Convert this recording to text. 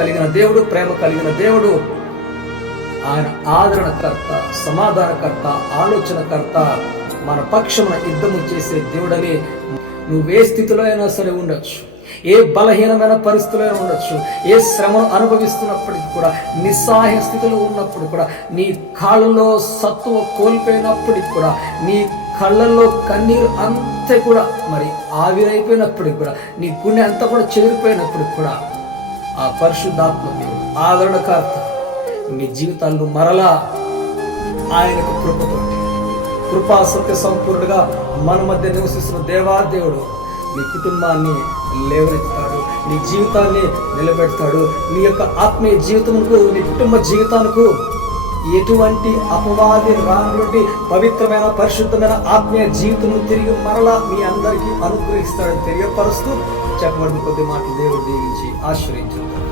కలిగిన దేవుడు, ప్రేమ కలిగిన దేవుడు. ఆయన ఆదరణకర్త, సమాధానకర్త, ఆలోచనకర్త, మన పక్షమున యుద్ధము చేసే దేవుడని. నువ్వే స్థితిలో అయినా సరే ఉండొచ్చు, ఏ బలహీనమైన పరిస్థితిలో ఉండొచ్చు, ఏ శ్రమను అనుభవిస్తున్నప్పటికీ కూడా, నిస్సహాయ స్థితిలో ఉన్నప్పుడు కూడా, నీ కాళ్ళలో సత్తువ కోల్పోయినప్పటికి కూడా, నీ కళ్ళల్లో కన్నీరు అంతా కూడా మరి ఆవిరైపోయినప్పటికి కూడా, నీ గుండె అంతా కూడా చెదిరిపోయినప్పటికి కూడా, ఆ పరిశుద్ధాత్మ దేవుడు ఆదరణకర్త మీ జీవితాలను మరలా ఆయనకు కృపా సత్య సంపూర్ణగా మన మధ్య నివసిస్తున్న దేవాదేవుడు నీ కుటుంబాన్ని లేవనెత్తాడు, నీ జీవితాన్ని నిలబెడతాడు. నీ యొక్క ఆత్మీయ జీవితముకు, నీ కుటుంబ జీవితానికి ఎటువంటి అపవాది రానుండి పవిత్రమైన పరిశుద్ధమైన ఆత్మీయ జీవితము తిరిగి మరలా మీ అందరికీ అనుగ్రహిస్తాడని తెలియపరుస్తూ చెప్పబడిన కొద్ది మాటలు దేవుడు దీవించి ఆశ్రయించుతాడు.